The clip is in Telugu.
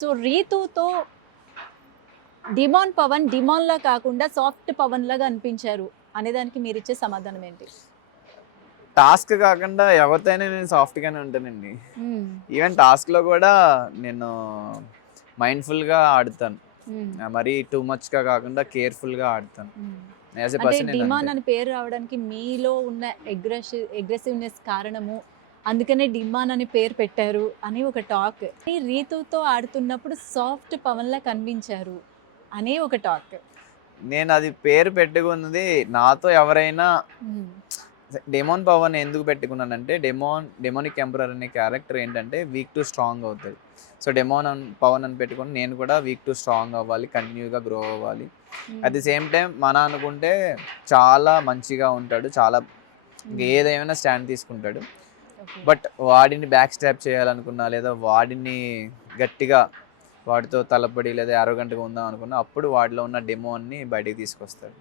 సో 'రీతూ'తో డిమాన్ పవన్ డిమాన్‌లా కాకుండా సాఫ్ట్ పవన్‌లాగా అనిపించారు అనేదానికి మీరిచ్చే సమాధానం ఏంటి? టాస్క్ కాకుండా ఎవరితో అయినా నేను సాఫ్ట్‌గానే ఉంటానండి. హ్మ్. ఈవెన్ టాస్క్‌లో కూడా నేను మైండ్‌ఫుల్‌గా ఆడతాను. హ్మ్. మరీ టూ మచ్‌గా కాకుండా కేర్‌ఫుల్‌గా ఆడతాను. హ్మ్. యాస్ ఎ అంటే పర్సన్ నేను అంతే. డిమాన్ అని పేరు రావడానికి మీలో ఉన్న అగ్రెసివ్‌నెస్ కారణము. అందుకనే డిమాన్ అని పేరు పెట్టారు అని ఒక టాక్. ఈ 'రీతూ'తో ఆడుతున్నప్పుడు సాఫ్ట్ పవన్‌లా కనిపించారు అని ఒక టాక్. నేను అది పేరు పెట్టుకున్నది నాతో ఎవరైనా హ్మ్. డెమోన్ పవన్ ఎందుకు పెట్టుకున్నానంటే డెమోనిక్ ఎంపరర్ అనే క్యారెక్టర్ ఏంటంటే వీక్ టు స్ట్రాంగ్ అవుతది. సో, పవన్ అని పెట్టుకొని నేను కూడా వీక్ టు స్ట్రాంగ్ అవ్వాలి. కంటిన్యూగా గ్రో అవ్వాలి. అట్ హ్మ్. ది సేమ్ టైమ్ అనుకుంటే చాలా మంచిగా ఉంటాడు. చాలా హ్మ్. ఏదేమైనా స్టాండ్ తీసుకుంటాడు. ఓకే. బట్ వాడిని బ్యాక్ స్టాబ్ చేయాలనుకున్నా, లేదా వాడిని గట్టిగా వాడితో తలపడి లేదా యారోగెంట్‌గా ఉందాం అనుకున్నా, అప్పుడు వాడిలో ఉన్న డెమోన్‌ని బయటికి తీసుకొస్తాడు.